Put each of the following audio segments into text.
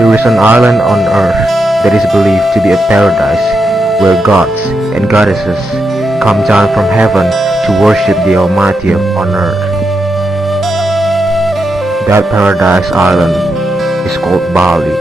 There is an island on earth that is believed to be a paradise where gods and goddesses come down from heaven to worship the Almighty on earth. That paradise island is called Bali.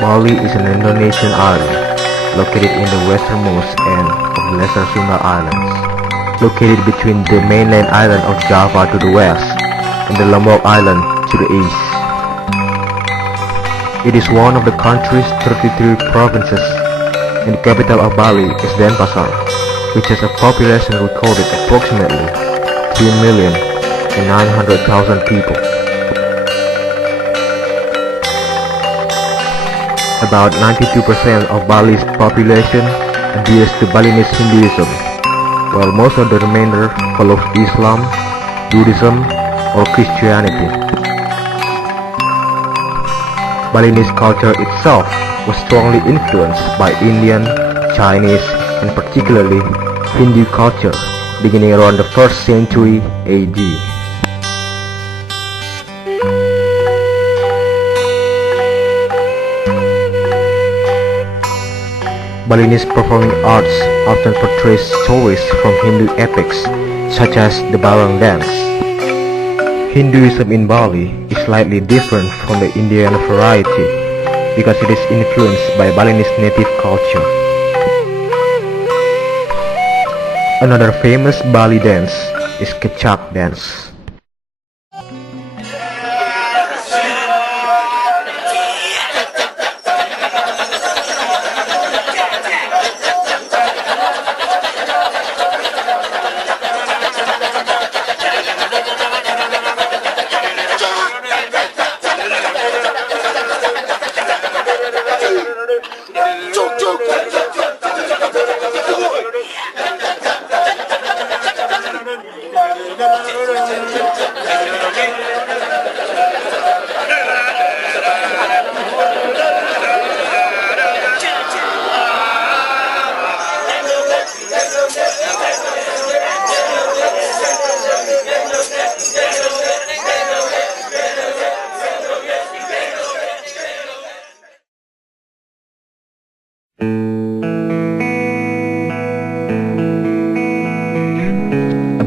Bali is an Indonesian island located in the westernmost end of the Lesser Sunda Islands, located between the mainland island of Java to the west and the Lombok Island to the east. It is one of the country's 33 provinces, and the capital of Bali is Denpasar, which has a population recorded approximately 3,900,000 people. About 92% of Bali's population adheres to Balinese Hinduism, while most of the remainder follows Islam, Buddhism, or Christianity. Balinese culture itself was strongly influenced by Indian, Chinese, and particularly Hindu culture, beginning around the 1st century AD. Balinese performing arts often portrays stories from Hindu epics, such as the Barang dance. Hinduism in Bali is slightly different from the Indian variety because it is influenced by Balinese native culture. Another famous Bali dance is Kecak dance.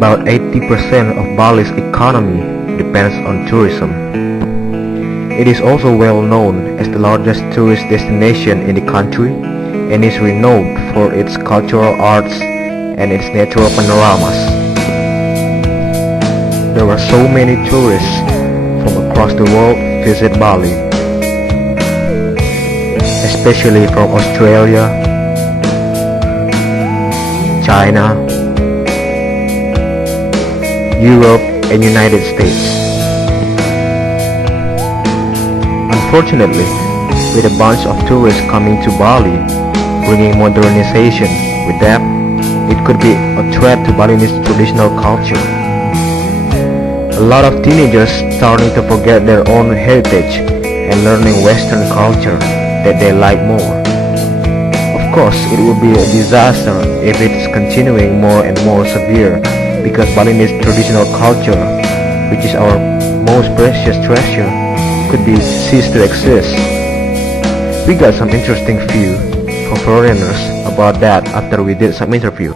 About 80% of Bali's economy depends on tourism. It is also well known as the largest tourist destination in the country and is renowned for its cultural arts and its natural panoramas. There are so many tourists from across the world visit Bali, especially from Australia, China, Europe, and United States. Unfortunately, with a bunch of tourists coming to Bali, bringing modernization with them, it could be a threat to Balinese traditional culture. A lot of teenagers starting to forget their own heritage and learning Western culture that they like more. Of course, it would be a disaster if it is continuing more and more severe, because Balinese traditional culture, which is our most precious treasure, could be ceased to exist. We got some interesting view from foreigners about that after we did some interview.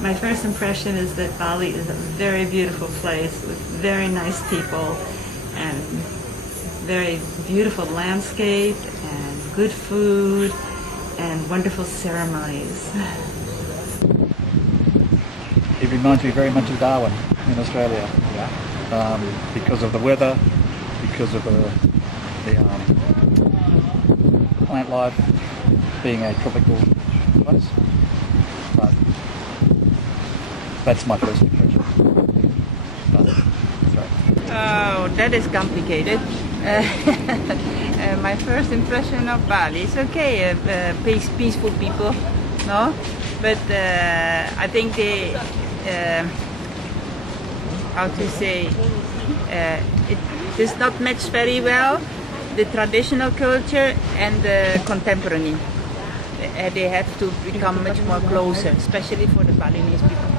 My first impression is that Bali is a very beautiful place with very nice people and very beautiful landscape and good food and wonderful ceremonies. It reminds me very much of Darwin in Australia, because of the weather, because of the plant life being a tropical place. But that's my first impression. But, sorry. Oh, that is complicated. My first impression of Bali is okay, peaceful people, no? But I think they, how to say, it does not match very well the traditional culture and the contemporary. They have to become much more closer, especially for the Balinese people.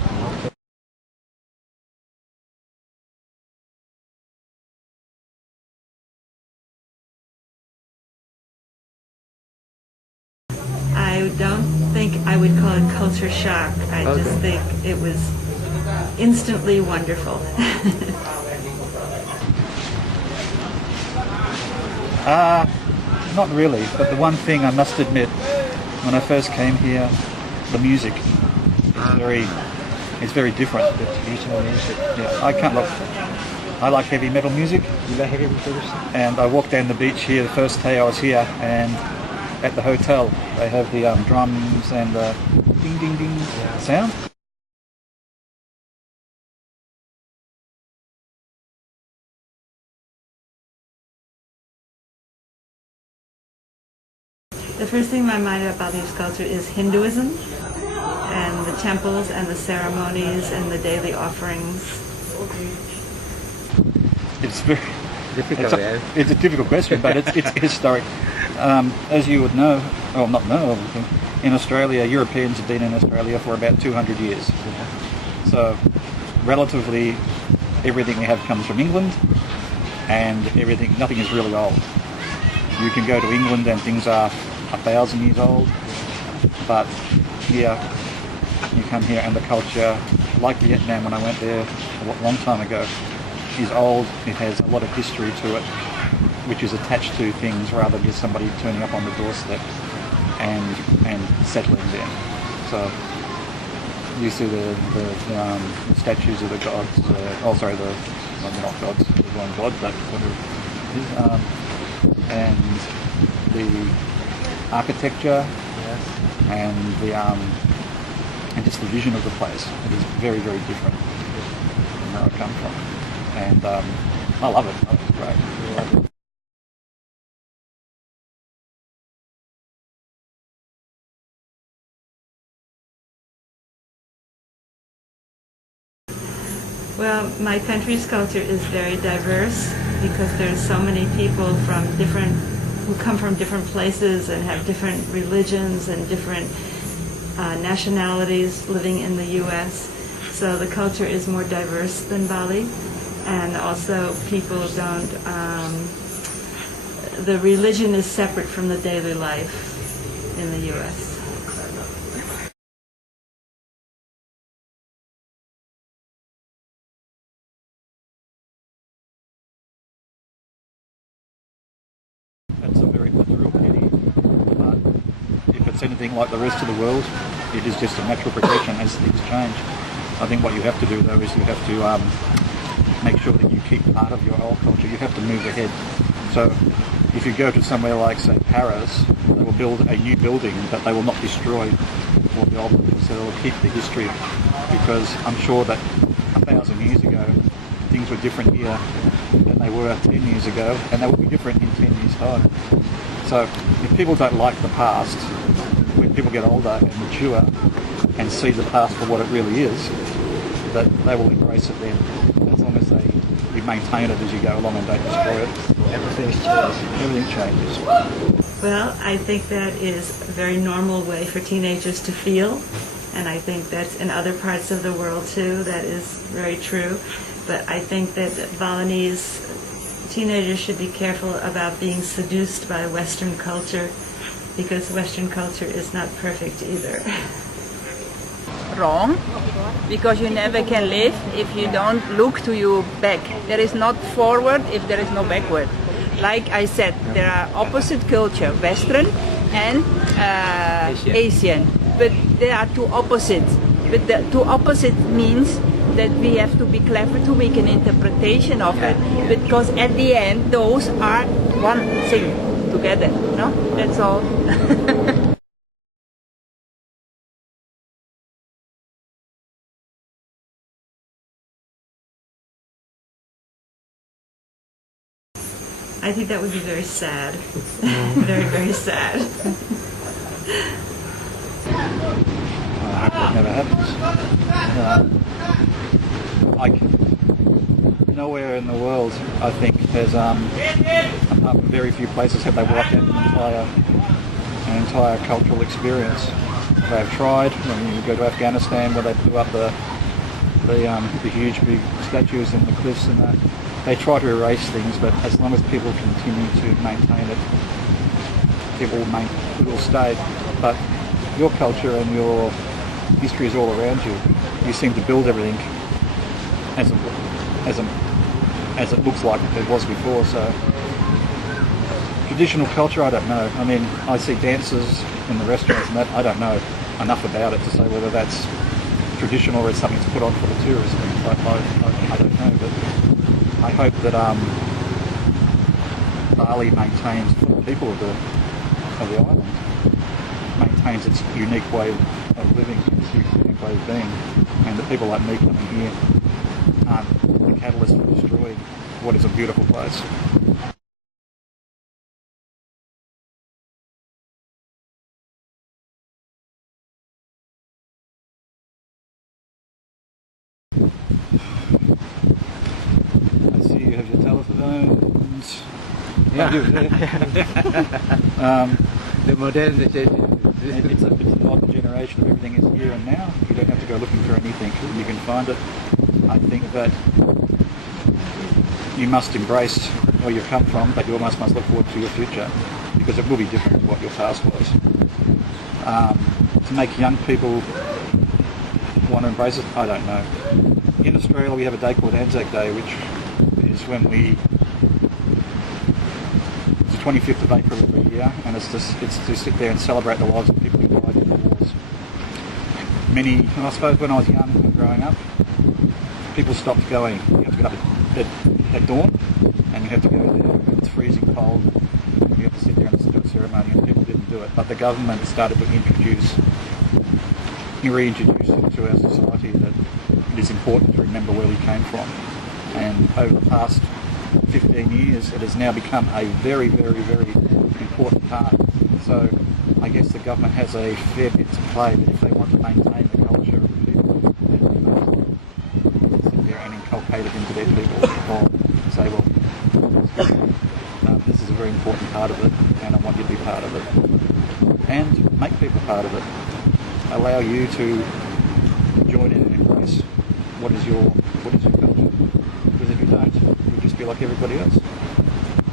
I don't think I would call it culture shock. I just think it was instantly wonderful. Not really, but the one thing I must admit, when I first came here, the music is very different. The traditional music. Yeah, I like heavy metal music. You like heavy metal? And I walked down the beach here the first day I was here, and at the hotel they have the drums and the ding ding ding sound. The first thing in my mind about Balinese culture is Hinduism and the temples and the ceremonies and the daily offerings. It's very Difficult, it's a difficult question, but it's historic. As you would know, or not know, I think, in Australia, Europeans have been in Australia for about 200 years. So, relatively, everything we have comes from England, and nothing is really old. You can go to England and things are 1,000 years old, but here, you come here and the culture, like Vietnam when I went there a long time ago, is old. It has a lot of history to it, which is attached to things rather than just somebody turning up on the doorstep and settling there. So you see the statues of the gods. They're not gods. There's one god, but whatever. And the architecture, and the and just the vision of the place. It is very, very different from where I come from, and I love it. It's great. I love it. Well, my country's culture is very diverse because there's so many people who come from different places and have different religions and different nationalities living in the U.S. So the culture is more diverse than Bali, and also people don't. The religion is separate from the daily life in the U.S. That's a real pity. But if it's anything like the rest of the world, it is just a natural progression as things change. I think what you have to do though is you have to make sure that you keep part of your old culture. You have to move ahead. So if you go to somewhere like, say, Paris, they will build a new building, but they will not destroy all the old buildings. So they'll keep the history, because I'm sure that 1,000 years ago, things were different here than they were 10 years ago, and they will be different in 10 years' time. So if people don't like the past, when people get older and mature and see the past for what it really is, that they will embrace it then, as long as you maintain it as you go along and don't destroy it. Everything changes. Everything changes. Well, I think that is a very normal way for teenagers to feel, and I think that's in other parts of the world too. That is very true. But I think that Balinese teenagers should be careful about being seduced by Western culture, because Western culture is not perfect either. Wrong, because you never can live if you don't look to your back. There is not forward if there is no backward. Like I said, there are opposite culture, Western and Asian, but there are two opposites. But the two opposite means that we have to be clever to make an interpretation of it, because at the end those are one thing together. No, that's all. I think that would be very sad. Very, very sad. I hope that never happens. Like, nowhere in the world, I think, there's, apart from very few places, have they wiped out an entire cultural experience. They have tried. When you go to Afghanistan, where they blew up the huge big statues in the cliffs and that, they try to erase things, but as long as people continue to maintain it, it will stay. But your culture and your history is all around you. You seem to build everything as it looks like it was before. So traditional culture, I don't know. I mean, I see dances in the restaurants and that. I don't know enough about it to say whether that's traditional or it's something that's put on for the tourists. I don't know, but I hope that Bali maintains, for the people of the island, maintains its unique way of living, its unique way of being, and that people like me coming here aren't the catalyst for destroying what is a beautiful place. I see you have your telephones. Yeah. The modernization. It's an odd generation of everything is here and now. You don't have to go looking for anything. You can find it. I think that you must embrace where you've come from, but you almost must look forward to your future, because it will be different to what your past was. To make young people want to embrace it, I don't know. In Australia we have a day called Anzac Day, which is when it's the 25th of April every year, and it's to sit there and celebrate the lives of people who died in the wars. I suppose when I was young and growing up, people stopped going. You have to get up at dawn, and you have to go there. It's freezing cold. You have to sit there and do a ceremony, and people didn't do it. But the government started to reintroduce it to our society that it is important to remember where we came from. And over the past 15 years, it has now become a very, very, very important part. So I guess the government has a fair bit to play, but if they want to maintain the culture of the people, then they must sit there and inculcate it into their people, or say, well, this is a very important part of it, and I want you to be part of it. And make people part of it. Allow you to join in and embrace what is your culture. Because if you don't, you'll just be like everybody else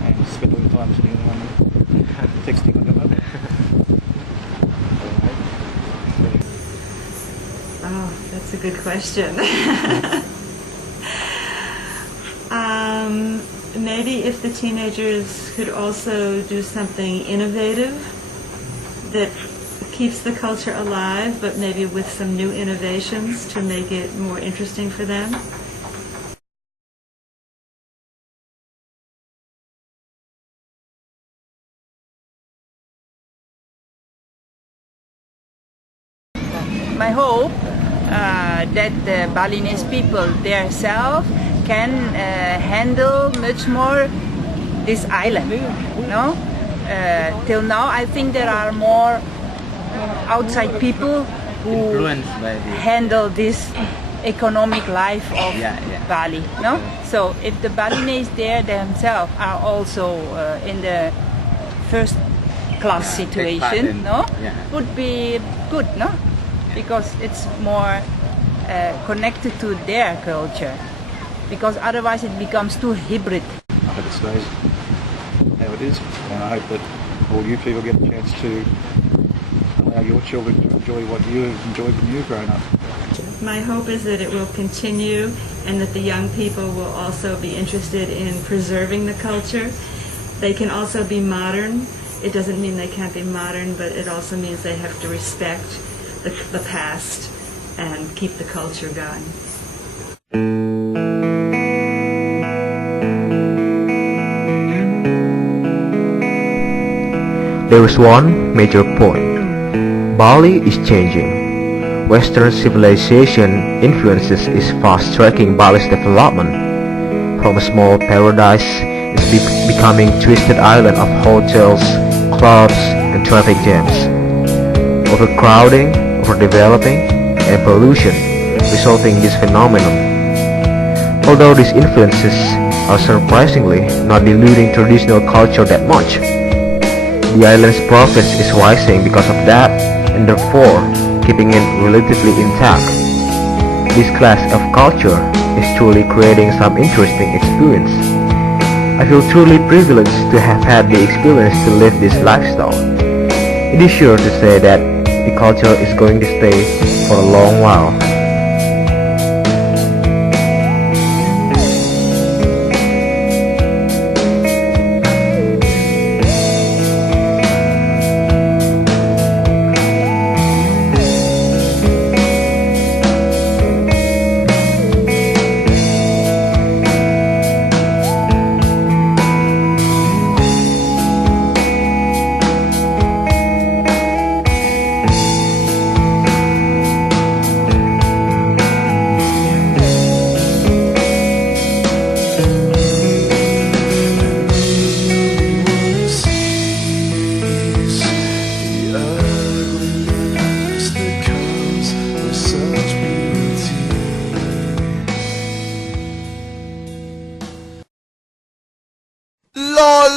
and spend all your time sitting on texting on your mobile. Oh, that's a good question. Maybe if the teenagers could also do something innovative that keeps the culture alive, but maybe with some new innovations to make it more interesting for them. My hope that the Balinese people themselves can handle much more this island. No? Till now, I think there are more outside people who handle this economic life of Bali. No? So if the Balinese there themselves are also in the first class situation, no, would be good, no? Because it's more connected to their culture. Because otherwise it becomes too hybrid. I hope it stays how it is, and I hope that all you people get a chance to allow your children to enjoy what you've enjoyed when you've grown up. My hope is that it will continue, and that the young people will also be interested in preserving the culture. They can also be modern. It doesn't mean they can't be modern, but it also means they have to respect the past and keep the culture going. There is one major point. Bali is changing. Western civilization influences is fast-tracking Bali's development. From a small paradise, it's becoming twisted island of hotels, clubs, and traffic jams. Overcrowding, overdeveloping, and pollution resulting in this phenomenon. Although these influences are surprisingly not diluting traditional culture that much. The island's progress is rising because of that, and therefore keeping it relatively intact. This class of culture is truly creating some interesting experience. I feel truly privileged to have had the experience to live this lifestyle. It is sure to say that the culture is going to stay for a long while.